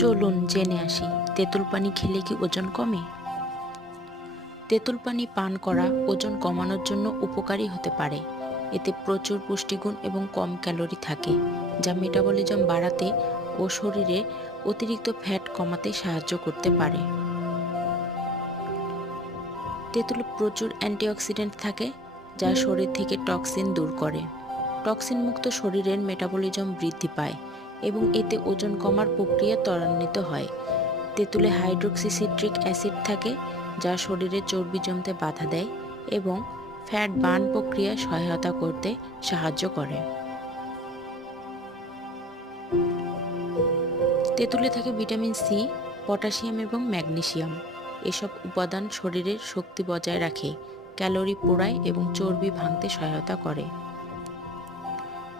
চলুন জেনে আসি, তেঁতুল পানি খেলে কি ওজন কমে? তেঁতুল পানি পান করা ওজন কমানোর জন্য উপকারী হতে পারে। এতে প্রচুর পুষ্টিগুণ এবং কম ক্যালোরি থাকে, যা মেটাবলিজম বাড়াতে ও শরীরে অতিরিক্ত ফ্যাট কমাতে সাহায্য করতে পারে। তেঁতুলে প্রচুর অ্যান্টিঅক্সিডেন্ট থাকে, যা শরীর থেকে টক্সিন দূর করে। টক্সিন মুক্ত শরীরের মেটাবলিজম বৃদ্ধি পায় এবং এতে ওজন কমার প্রক্রিয়া ত্বরান্বিত হয়। তেঁতুলে হাইড্রোক্সিসিট্রিক অ্যাসিড থাকে, যা শরীরে চর্বি জমতে বাধা দেয় এবং ফ্যাট বার্ন প্রক্রিয়ায় সহায়তা করতে সাহায্য করে। তেঁতুলে থাকে ভিটামিন সি, পটাশিয়াম এবং ম্যাগনেসিয়াম এসব উপাদান শরীরের শক্তি বজায় রাখে, ক্যালোরি পোড়ায় এবং চর্বি ভাঙতে সহায়তা করে।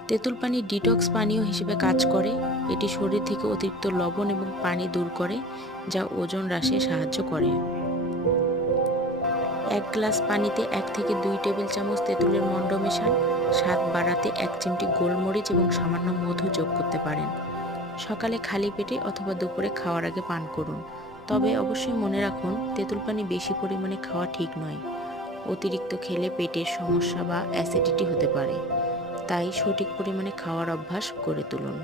তেঁতুল পানি ডিটক্স পানীয় হিসেবে কাজ করে। এটি শরীর থেকে অতিরিক্ত লবণ এবং পানি দূর করে, যা ওজন হ্রাসে সাহায্য করে। এক গ্লাস পানিতে এক থেকে দুই টেবিল চামচ তেঁতুলের মণ্ড মেশান। স্বাদ বাড়াতে এক চিমটি গোলমরিচ এবং সামান্য মধু যোগ করতে পারেন। সকালে খালি পেটে অথবা দুপুরে খাওয়ার আগে পান করুন। তবে অবশ্যই মনে রাখুন, তেঁতুল পানি বেশি পরিমাণে খাওয়া ঠিক নয়। অতিরিক্ত খেলে পেটের সমস্যা বা অ্যাসিডিটি হতে পারে। তাই সঠিক পরিমাণে খাওয়ার অভ্যাস করে তুলুন।